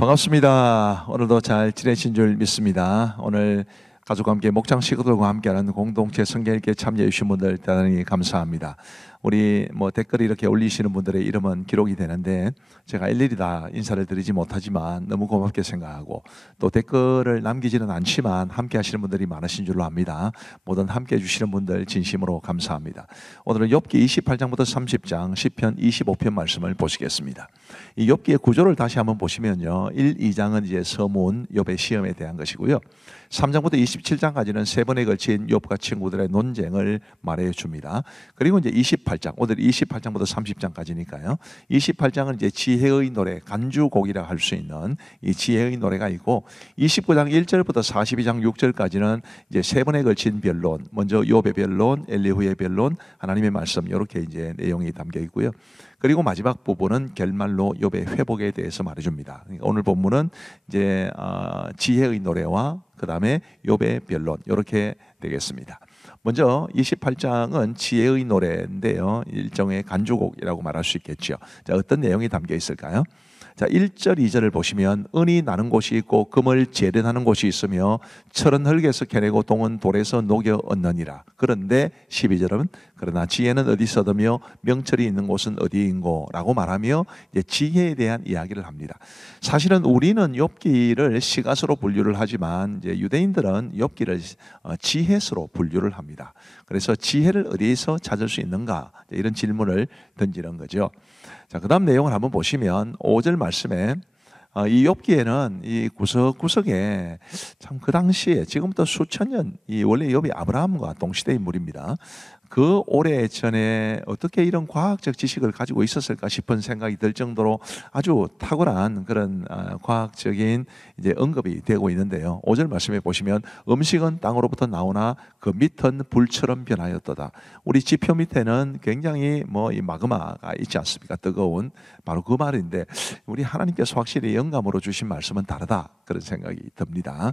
반갑습니다. 오늘도 잘 지내신 줄 믿습니다. 오늘 가족과 함께 목장 식구들과 함께하는 공동체 성경읽기에 참여해 주신 분들 대단히 감사합니다. 우리 댓글 이렇게 올리시는 분들의 이름은 기록이 되는데 제가 일일이 다 인사를 드리지 못하지만 너무 고맙게 생각하고 또 댓글을 남기지는 않지만 함께 하시는 분들이 많으신 줄로 압니다. 모든 함께 해주시는 분들 진심으로 감사합니다. 오늘은 욥기 28장부터 30장 시편 25편 말씀을 보시겠습니다. 이 욥기의 구조를 다시 한번 보시면요, 1, 2장은 이제 서문 욥의 시험에 대한 것이고요, 3장부터 27장까지는 세 번에 걸친 욥과 친구들의 논쟁을 말해 줍니다. 그리고 이제 28장, 오늘 28장부터 30장까지니까요. 28장은 이제 지혜의 노래, 간주곡이라 할 수 있는 이 지혜의 노래가 있고, 29장 1절부터 42장 6절까지는 이제 세 번에 걸친 변론, 먼저 욥의 변론, 엘리후의 변론, 하나님의 말씀, 이렇게 이제 내용이 담겨 있고요. 그리고 마지막 부분은 결말로 욥의 회복에 대해서 말해줍니다. 그러니까 오늘 본문은 이제 지혜의 노래와 그 다음에 욥의 변론, 이렇게 되겠습니다. 먼저 28장은 지혜의 노래인데요, 일종의 간주곡이라고 말할 수 있겠죠. 자, 어떤 내용이 담겨 있을까요? 자, 1절, 2절을 보시면 은이 나는 곳이 있고 금을 재련하는 곳이 있으며 철은 흙에서 캐내고 동은 돌에서 녹여 얻느니라. 그런데 12절은 그러나 지혜는 어디서 얻으며 명철이 있는 곳은 어디인고 라고 말하며 이제 지혜에 대한 이야기를 합니다. 사실은 우리는 욥기를 시가서로 분류를 하지만 이제 유대인들은 욥기를 지혜서로 분류를 합니다. 그래서 지혜를 어디에서 찾을 수 있는가, 이런 질문을 던지는 거죠. 자, 그 다음 내용을 한번 보시면 5절 말씀에 이 욥기에는 이 구석구석에 참 그 당시에 지금부터 수천 년, 이 원래 욥이 아브라함과 동시대 인물입니다. 그 오래전에 어떻게 이런 과학적 지식을 가지고 있었을까 싶은 생각이 들 정도로 아주 탁월한 그런 과학적인 이제 언급이 되고 있는데요. 5절 말씀에 보시면 음식은 땅으로부터 나오나 그 밑은 불처럼 변하였도다. 우리 지표 밑에는 굉장히 이 마그마가 있지 않습니까? 뜨거운, 바로 그 말인데 우리 하나님께서 확실히 영감으로 주신 말씀은 다르다, 그런 생각이 듭니다.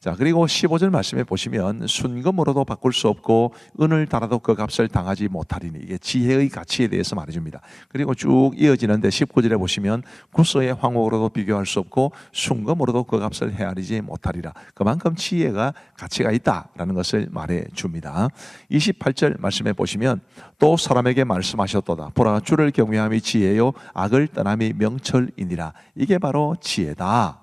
자, 그리고 15절 말씀에 보시면 순금으로도 바꿀 수 없고 은을 달아도 그 값을 당하지 못하리니, 이게 지혜의 가치에 대해서 말해줍니다. 그리고 쭉 이어지는데 19절에 보시면 구서의 황옥으로도 비교할 수 없고 순금으로도 그 값을 헤아리지 못하리라. 그만큼 지혜가 가치가 있다라는 것을 말해줍니다. 28절 말씀에 보시면 또 사람에게 말씀하셨도다. 보라, 주를 경외함이 지혜요 악을 떠남이 명철이니라. 이게 바로 지혜다.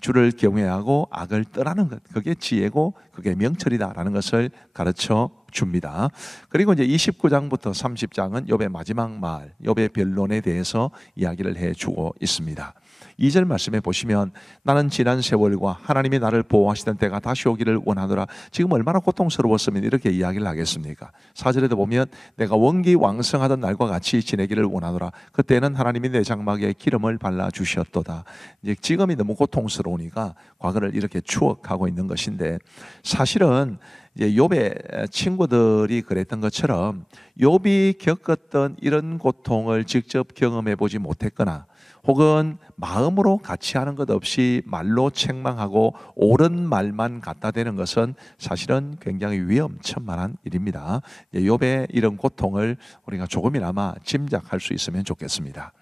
주를 경외하고 악을 떠나는 것, 그게 지혜고 그게 명철이다라는 것을 가르쳐 줍니다. 그리고 이제 29장부터 30장은 욥의 마지막 말, 욥의 변론에 대해서 이야기를 해주고 있습니다. 2절 말씀에 보시면 나는 지난 세월과 하나님이 나를 보호하시던 때가 다시 오기를 원하노라. 지금 얼마나 고통스러웠으면 이렇게 이야기를 하겠습니까? 4절에도 보면 내가 원기 왕성하던 날과 같이 지내기를 원하노라. 그때는 하나님이 내 장막에 기름을 발라주셨도다. 이제 지금이 너무 고통스러우니까 과거를 이렇게 추억하고 있는 것인데, 사실은 이제 욥의 친구들이 그랬던 것처럼 욥이 겪었던 이런 고통을 직접 경험해 보지 못했거나 혹은 마음으로 같이 하는 것 없이 말로 책망하고 옳은 말만 갖다 대는 것은 사실은 굉장히 위험천만한 일입니다. 욥의 이런 고통을 우리가 조금이나마 짐작할 수 있으면 좋겠습니다.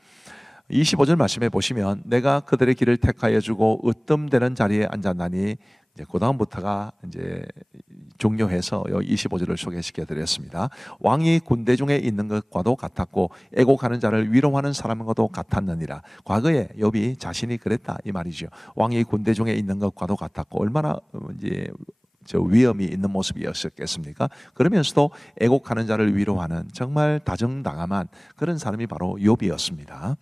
25절 말씀에 보시면 내가 그들의 길을 택하여 주고 으뜸되는 자리에 앉았나니, 이제 그 다음부터가 이제 종료해서 25절을 소개시켜 드렸습니다. 왕이 군대 중에 있는 것과도 같았고 애곡하는 자를 위로하는 사람과도 같았느니라. 과거에 욥이 자신이 그랬다, 이 말이죠. 왕이 군대 중에 있는 것과도 같았고, 얼마나 이제 위험이 있는 모습이었겠습니까? 그러면서도 애곡하는 자를 위로하는 정말 다정다감한 그런 사람이 바로 욥이었습니다.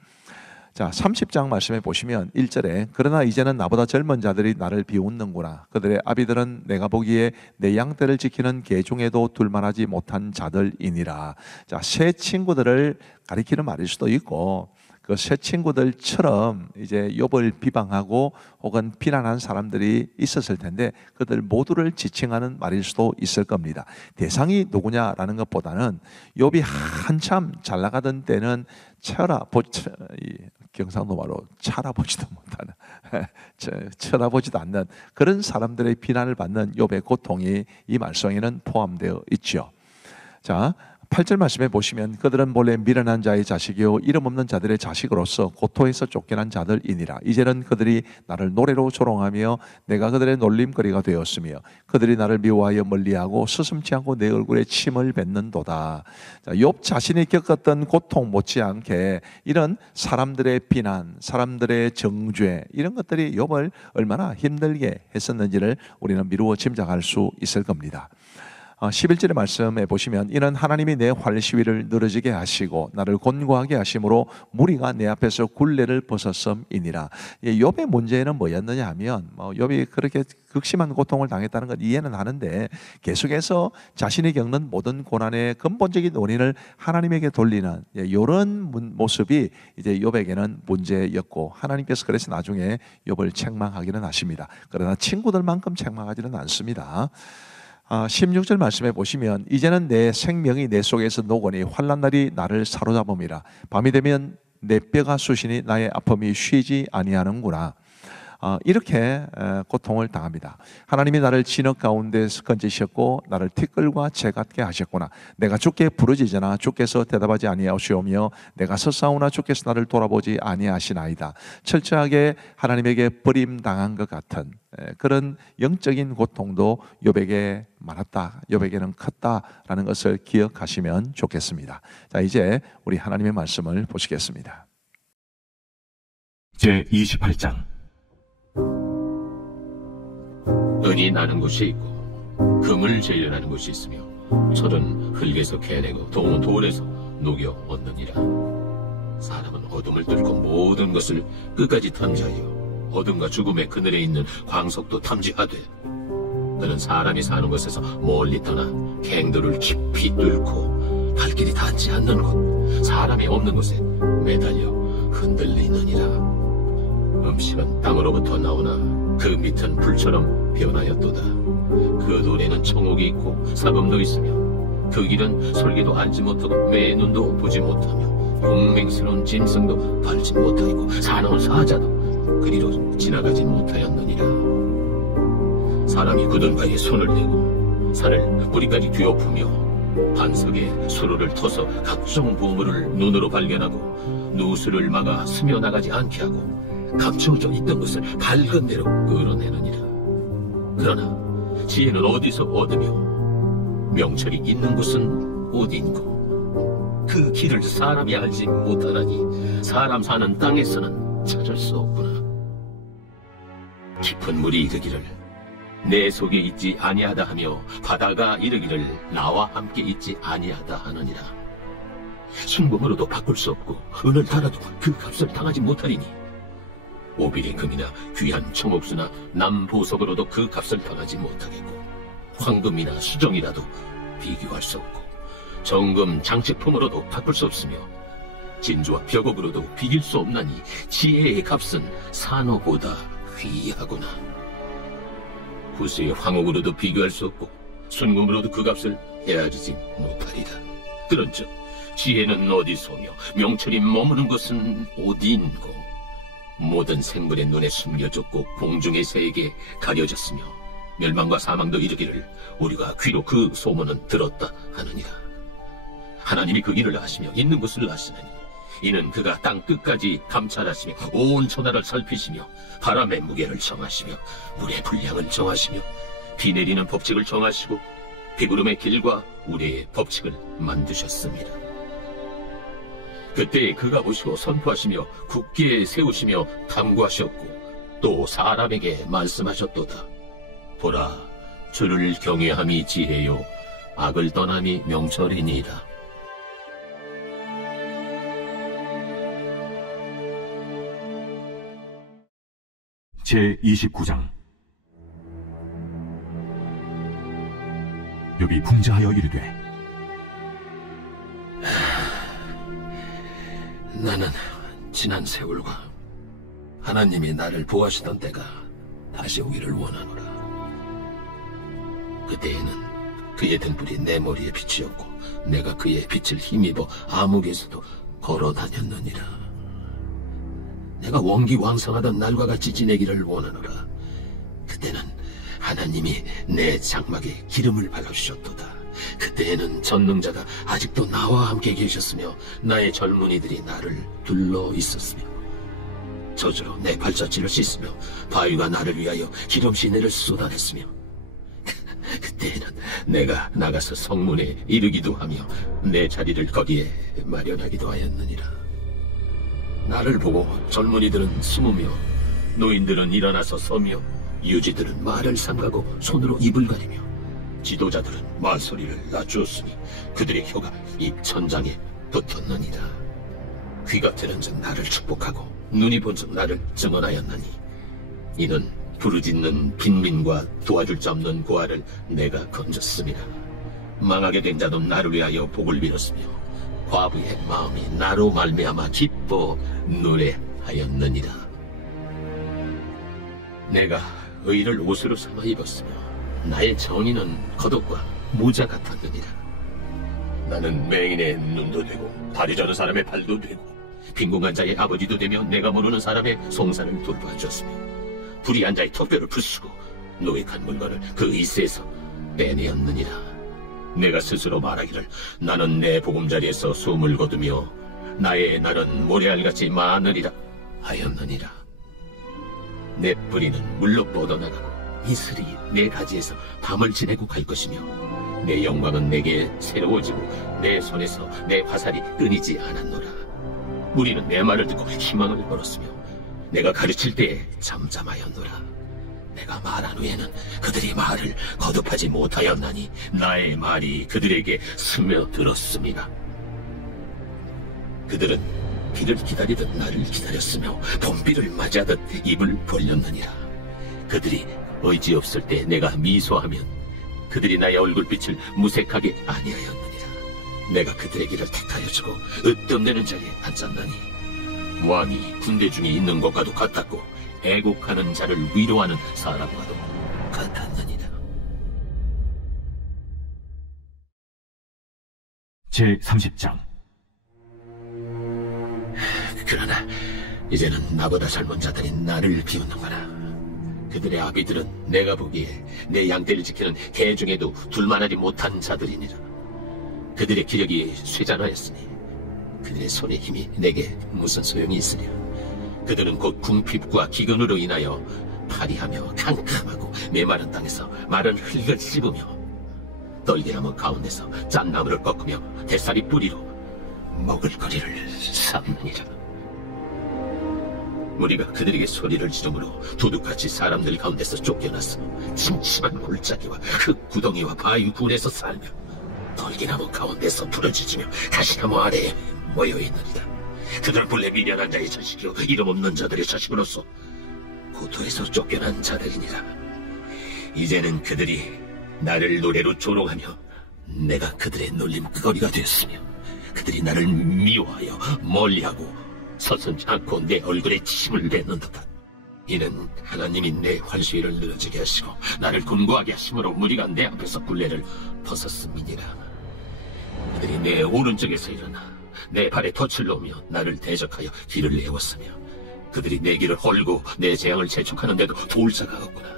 자, 30장 말씀에 보시면 1절에 그러나 이제는 나보다 젊은 자들이 나를 비웃는구나. 그들의 아비들은 내가 보기에 내 양떼를 지키는 개 중에도 둘만하지 못한 자들이니라. 자, 새 친구들을 가리키는 말일 수도 있고, 그 새 친구들처럼 이제 욥을 비방하고 혹은 비난한 사람들이 있었을 텐데 그들 모두를 지칭하는 말일 수도 있을 겁니다. 대상이 누구냐라는 것보다는 욥이 한참 잘 나가던 때는 경상도 말로 쳐다보지도 못하는, 쳐다보지도 않는 그런 사람들의 비난을 받는 욥의 고통이 이 말씀에는 포함되어 있죠. 자, 8절 말씀에 보시면 그들은 본래 미련한 자의 자식이요 이름 없는 자들의 자식으로서 고토에서 쫓겨난 자들이니라. 이제는 그들이 나를 노래로 조롱하며 내가 그들의 놀림거리가 되었으며 그들이 나를 미워하여 멀리하고 스승치 않고 내 얼굴에 침을 뱉는도다. 자, 욥 자신이 겪었던 고통 못지않게 이런 사람들의 비난, 사람들의 정죄 이런 것들이 욥을 얼마나 힘들게 했었는지를 우리는 미루어 짐작할 수 있을 겁니다. 11절의 말씀에 보시면 이는 하나님이 내 활시위를 늘어지게 하시고 나를 곤고하게 하심으로 무리가 내 앞에서 굴레를 벗었음이니라. 욥의 문제는 뭐였느냐 하면 욥이 그렇게 극심한 고통을 당했다는 건 이해는 하는데 계속해서 자신이 겪는 모든 고난의 근본적인 원인을 하나님에게 돌리는 이런 모습이 이제 욥에게는 문제였고 하나님께서 그래서 나중에 욥을 책망하기는 하십니다. 그러나 친구들만큼 책망하지는 않습니다. 16절 말씀에 보시면 이제는 내 생명이 내 속에서 녹으니 환난날이 나를 사로잡음이라. 밤이 되면 내 뼈가 쑤시니 나의 아픔이 쉬지 아니하는구나. 이렇게 고통을 당합니다. 하나님이 나를 진흙 가운데서 건지셨고 나를 티끌과 재 같게 하셨구나. 내가 주께 부르짖으나 주께서 대답하지 아니하시오며 내가 서싸우나 주께서 나를 돌아보지 아니하시나이다. 철저하게 하나님에게 버림당한 것 같은 그런 영적인 고통도 욥에게 많았다, 욥에게는 컸다라는 것을 기억하시면 좋겠습니다. 자, 이제 우리 하나님의 말씀을 보시겠습니다. 제 28장. 은이 나는 곳이 있고 금을 재련하는 곳이 있으며 철은 흙에서 캐내고 동은 돌에서 녹여 얻느니라. 사람은 어둠을 뚫고 모든 것을 끝까지 탐지하여 어둠과 죽음의 그늘에 있는 광석도 탐지하되 그는 사람이 사는 곳에서 멀리 떠나 갱도를 깊이 뚫고 발길이 닿지 않는 곳 사람이 없는 곳에 매달려 흔들리느니라. 음식은 땅으로부터 나오나 그 밑은 불처럼 변하였도다. 그 돌에는 청옥이 있고 사금도 있으며 그 길은 솔개도 알지 못하고 매 눈도 보지 못하며 용맹스러운 짐승도 밟지 못하고 사나운 사자도 그리로 지나가지 못하였느니라. 사람이 굳은 바에 손을 대고 산을 뿌리까지 뒤엎으며 반석에 수로를 터서 각종 보물을 눈으로 발견하고 누수를 막아 스며나가지 않게 하고 감추어져 있던 것을 밝은 대로 끌어내느니라. 그러나 지혜는 어디서 얻으며 명철이 있는 곳은 어디인고 그 길을 사람이 알지 못하나니 사람 사는 땅에서는 찾을 수 없구나. 깊은 물이 이르기를 내 속에 있지 아니하다 하며 바다가 이르기를 나와 함께 있지 아니하다 하느니라. 순금으로도 바꿀 수 없고 은을 달아도 그 값을 당하지 못하리니 오빌의 금이나 귀한 청옥수나 남보석으로도 그 값을 당하지 못하겠고 황금이나 수정이라도 비교할 수 없고 정금 장식품으로도 바꿀 수 없으며 진주와 벽옥으로도 비길 수 없나니 지혜의 값은 산호보다 귀하구나. 구스의 황옥으로도 비교할 수 없고 순금으로도 그 값을 헤아리지 못하리라. 그런즉 지혜는 어디서며 명철이 머무는 것은 어디인고 모든 생물의 눈에 숨겨졌고 공중의 새에게 가려졌으며 멸망과 사망도 이르기를 우리가 귀로 그 소문은 들었다 하느니라. 하나님이 그 일을 아시며 있는 것을 아시나니 이는 그가 땅 끝까지 감찰하시며 온 천하를 살피시며 바람의 무게를 정하시며 물의 분량을 정하시며 비 내리는 법칙을 정하시고 비구름의 길과 우레의 법칙을 만드셨습니다. 그때 그가 보시고 선포하시며 굳게 세우시며 탐구하셨고 또 사람에게 말씀하셨도다. 보라, 주를 경외함이 지혜요 악을 떠남이 명철이니이다. 제 29장. 욥이 풍자하여 이르되 나는 지난 세월과 하나님이 나를 보호하시던 때가 다시 오기를 원하노라. 그때에는 그의 등불이 내 머리에 빛이었고 내가 그의 빛을 힘입어 암흑에서도 걸어 다녔느니라. 내가 원기왕성하던 날과 같이 지내기를 원하노라. 그때는 하나님이 내 장막에 기름을 발라주셨도다. 그때에는 전능자가 아직도 나와 함께 계셨으며 나의 젊은이들이 나를 둘러 있었으며 저주로 내 발자취를 씻으며 바위가 나를 위하여 기름 시내를 쏟아냈으며 그때에는 내가 나가서 성문에 이르기도 하며 내 자리를 거기에 마련하기도 하였느니라. 나를 보고 젊은이들은 숨으며 노인들은 일어나서 서며 유지들은 말을 삼가고 손으로 입을 가리며 지도자들은 말소리를 낮추었으니 그들의 혀가 입 천장에 붙었느니라. 귀가 들은 즉 나를 축복하고 눈이 본 즉 나를 증언하였나니 이는 부르짖는 빈민과 도와줄 자 없는 고아를 내가 건졌습니다. 망하게 된 자도 나를 위하여 복을 빌었으며 과부의 마음이 나로 말미암아 기뻐 노래하였느니라. 내가 의를 옷으로 삼아 입었으며 나의 정의는 겉옷과 모자 같았느니라. 나는 맹인의 눈도 되고 다리 저는 사람의 발도 되고 빈궁한 자의 아버지도 되며 내가 모르는 사람의 송사를 돌봐주었으며 불의한 자의 턱뼈를 부수고 노획한 물건을 그 이스에서 빼내었느니라. 내가 스스로 말하기를 나는 내 보금자리에서 숨을 거두며 나의 날은 모래알같이 많으리라 하였느니라. 내 뿌리는 물로 뻗어나가고 이슬이 내 가지에서 밤을 지내고 갈 것이며 내 영광은 내게 새로워지고 내 손에서 내 화살이 끊이지 않았노라. 우리는 내 말을 듣고 희망을 걸었으며 내가 가르칠 때에 잠잠하였노라. 내가 말한 후에는 그들이 말을 거듭하지 못하였나니 나의 말이 그들에게 스며들었습니다. 그들은 비를 기다리듯 나를 기다렸으며 봄비를 맞이하듯 입을 벌렸느니라. 그들이 의지없을 때 내가 미소하면 그들이 나의 얼굴빛을 무색하게 아니하였느니라. 내가 그들의 길을 택하여 주고 으뜸되는 자리에 앉았나니 왕이 군대 중에 있는 것과도 같았고 애곡하는 자를 위로하는 사람과도 같았느니라. 제30장. 그러나 이제는 나보다 젊은 자들이 나를 비웃는구나. 그들의 아비들은 내가 보기에 내 양떼를 지키는 개 중에도 둘만하지 못한 자들이니라. 그들의 기력이 쇠잔하였으니 그들의 손의 힘이 내게 무슨 소용이 있으랴. 그들은 곧 궁핍과 기근으로 인하여 파리하며 캄캄하고 메마른 땅에서 마른 흙을 씹으며 떨기나무 가운데서 짠나무를 꺾으며 대사리 뿌리로 먹을거리를 삼느니라. 무리가 그들에게 소리를 지르므로 도둑같이 사람들 가운데서 쫓겨나서 침침한 골짜기와 흙 구덩이와 바위 굴에서 살며 떨기나무 가운데서 부러지며 가시나무 아래에 모여있느니라. 그들은 본래 미련한 자의 자식이요 이름 없는 자들의 자식으로서 고토에서 쫓겨난 자들이니라. 이제는 그들이 나를 노래로 조롱하며 내가 그들의 놀림거리가 되었으며 그들이 나를 미워하여 멀리하고 서슴지 않고 내 얼굴에 침을 뱉는도다. 이는 하나님이 내 활시위를 늘어지게 하시고 나를 곤고하게 하심으로 무리가 내 앞에서 굴레를 벗었음이니라. 그들이 내 오른쪽에서 일어나 내 발에 덫을 놓으며 나를 대적하여 길을 내었으며 그들이 내 길을 헐고 내 재앙을 재촉하는데도 도울 자가 없구나.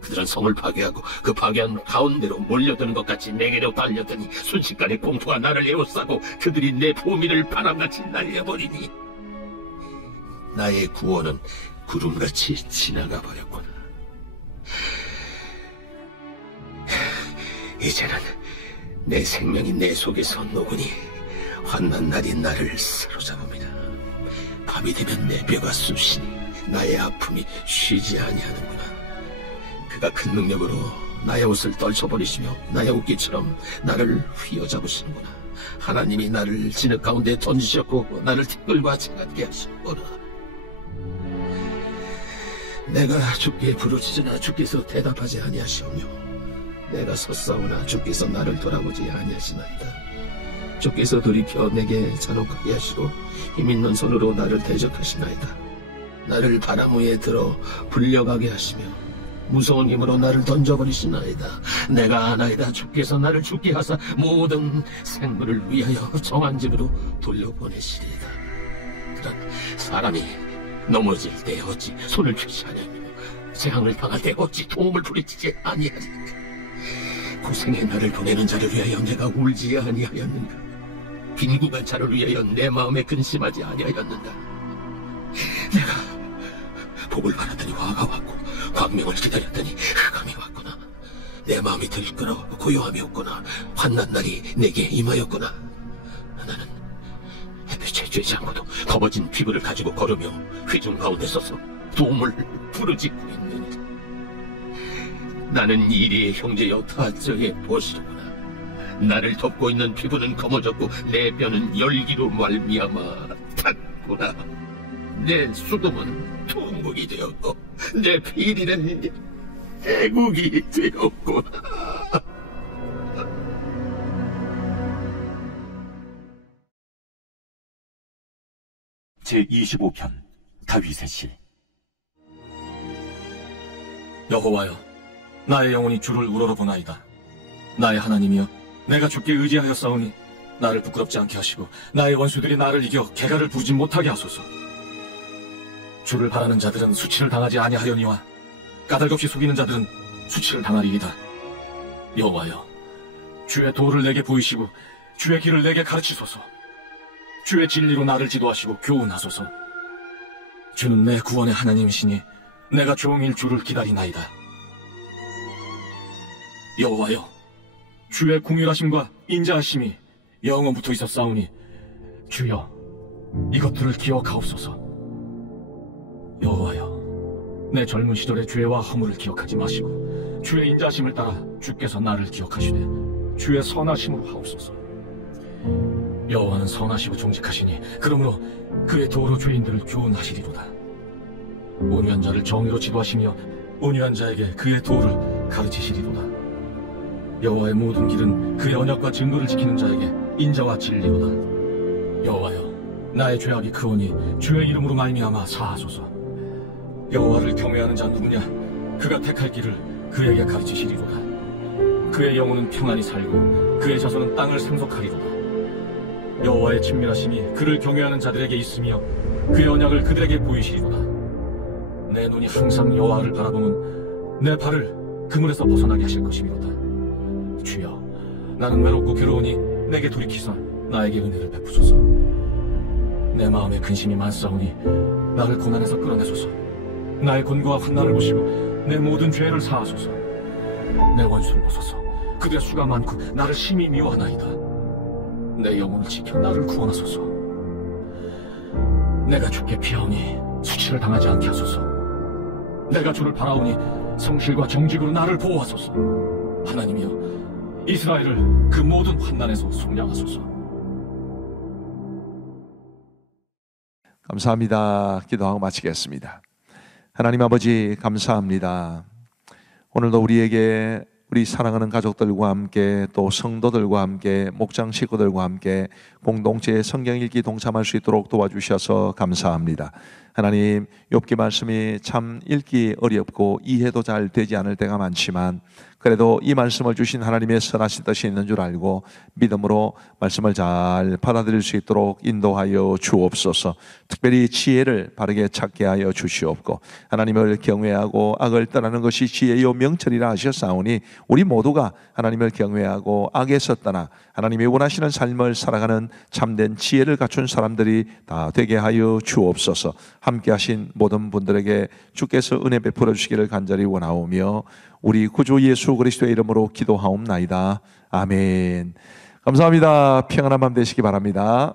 그들은 성을 파괴하고 그 파괴한 가운데로 몰려드는 것 같이 내게로 달려드니 순식간에 공포가 나를 에워싸고 그들이 내 보미를 바람같이 날려버리니 나의 구원은 구름같이 지나가 버렸구나. 이제는 내 생명이 내 속에서 녹으니 환난 날이 나를 사로잡음이다. 밤이 되면 내 뼈가 쑤시니 나의 아픔이 쉬지 아니하는구나. 그가 큰 능력으로 나의 옷을 떨쳐버리시며 나의 옷깃처럼 나를 휘어잡으시는구나. 하나님이 나를 진흙 가운데 던지셨고 나를 티끌과 채같게 하셨구나. 내가 주께 부르짖으나 주께서 대답하지 아니하시오며 내가 섰사오나 주께서 나를 돌아보지 아니하시나이다. 주께서 돌이켜 내게 잔혹하게 하시고 힘있는 손으로 나를 대적하시나이다. 나를 바람 위에 들어 불려가게 하시며 무서운 힘으로 나를 던져버리시나이다. 내가 아나이다. 주께서 나를 죽게 하사 모든 생물을 위하여 정한 집으로 돌려보내시리이다. 그러나 사람이 넘어질 때 어찌 손을 펴지 아니하며 재앙을 당할 때 어찌 도움을 부르짖지 아니하리까. 고생에 나를 보내는 자를 위하여 내가 울지 아니하였는가? 빈궁한 자를 위하여 내 마음에 근심하지 아니하였는가? 내가 복을 바랐더니 화가 왔고 광명을 기다렸더니 흑암이 왔구나. 내 마음이 들끓어 고요함이 없구나. 환난 날이 내게 임하였구나. 나는 햇빛에 쬐지 않고도 검어진 피부를 가지고 걸으며 회중 가운데 서서 도움을 부르짖고 있느니 나는 이리의 형제여 다저에 보시려구나. 나를 덮고 있는 피부는 검어졌고 내 뼈는 열기로 말미암아 탔구나. 내 수금은 통곡이 되었고 내 피리는 애국이 되었구나. 제25편 다윗의 시. 여호와여, 나의 영혼이 주를 우러러보나이다. 나의 하나님이여, 내가 주께 의지하였사오니 나를 부끄럽지 않게 하시고 나의 원수들이 나를 이겨 개가를 부르지 못하게 하소서. 주를 바라는 자들은 수치를 당하지 아니하려니와 까닭없이 속이는 자들은 수치를 당하리이다. 여호와여, 주의 도를 내게 보이시고 주의 길을 내게 가르치소서. 주의 진리로 나를 지도하시고 교훈하소서. 주는 내 구원의 하나님이시니 내가 종일 주를 기다리나이다. 여호와여, 주의 궁휼하심과 인자하심이 영원부터 있었사오니 주여, 이것들을 기억하옵소서. 여호와여, 내 젊은 시절의 죄와 허물을 기억하지 마시고 주의 인자하심을 따라 주께서 나를 기억하시되 주의 선하심으로 하옵소서. 여호와는 선하시고 정직하시니 그러므로 그의 도로 죄인들을 교훈하시리로다. 온유한 자를 정의로 지도하시며 온유한 자에게 그의 도를 가르치시리로다. 여호와의 모든 길은 그의 언약과 증거를 지키는 자에게 인자와 진리로다. 여호와여, 나의 죄악이 크오니 주의 이름으로 말미암아 사하소서. 여호와를 경외하는 자 누구냐? 그가 택할 길을 그에게 가르치시리로다. 그의 영혼은 평안히 살고 그의 자손은 땅을 상속하리로다. 여호와의 친밀하심이 그를 경외하는 자들에게 있으며 그의 언약을 그들에게 보이시리로다. 내 눈이 항상 여호와를 바라보면 내 발을 그물에서 벗어나게 하실 것이리로다. 주여, 나는 외롭고 괴로우니 내게 돌이키사 나에게 은혜를 베푸소서. 내 마음에 근심이 많사오니 나를 고난에서 끌어내소서. 나의 곤고와 환난을 보시고 내 모든 죄를 사하소서. 내 원수를 보소서. 그들의 수가 많고 나를 심히 미워하나이다. 내 영혼을 지켜 나를 구원하소서. 내가 주께 피하오니 수치를 당하지 않게 하소서. 내가 주를 바라오니 성실과 정직으로 나를 보호하소서. 하나님이여, 이스라엘을 그 모든 환난에서 속량하소서. 감사합니다. 기도하고 마치겠습니다. 하나님 아버지, 감사합니다. 오늘도 우리에게 우리 사랑하는 가족들과 함께 또 성도들과 함께 목장 식구들과 함께 공동체의 성경 읽기 동참할 수 있도록 도와주셔서 감사합니다. 하나님, 욥기 말씀이 참 읽기 어렵고 이해도 잘 되지 않을 때가 많지만 그래도 이 말씀을 주신 하나님의 선하신 뜻이 있는 줄 알고 믿음으로 말씀을 잘 받아들일 수 있도록 인도하여 주옵소서. 특별히 지혜를 바르게 찾게 하여 주시옵고 하나님을 경외하고 악을 떠나는 것이 지혜요 명철이라 하셨사오니 우리 모두가 하나님을 경외하고 악에서 떠나 하나님이 원하시는 삶을 살아가는 참된 지혜를 갖춘 사람들이 다 되게 하여 주옵소서. 함께 하신 모든 분들에게 주께서 은혜 베풀어 주시기를 간절히 원하오며 우리 구주 예수 그리스도의 이름으로 기도하옵나이다. 아멘. 감사합니다. 평안한 밤 되시기 바랍니다.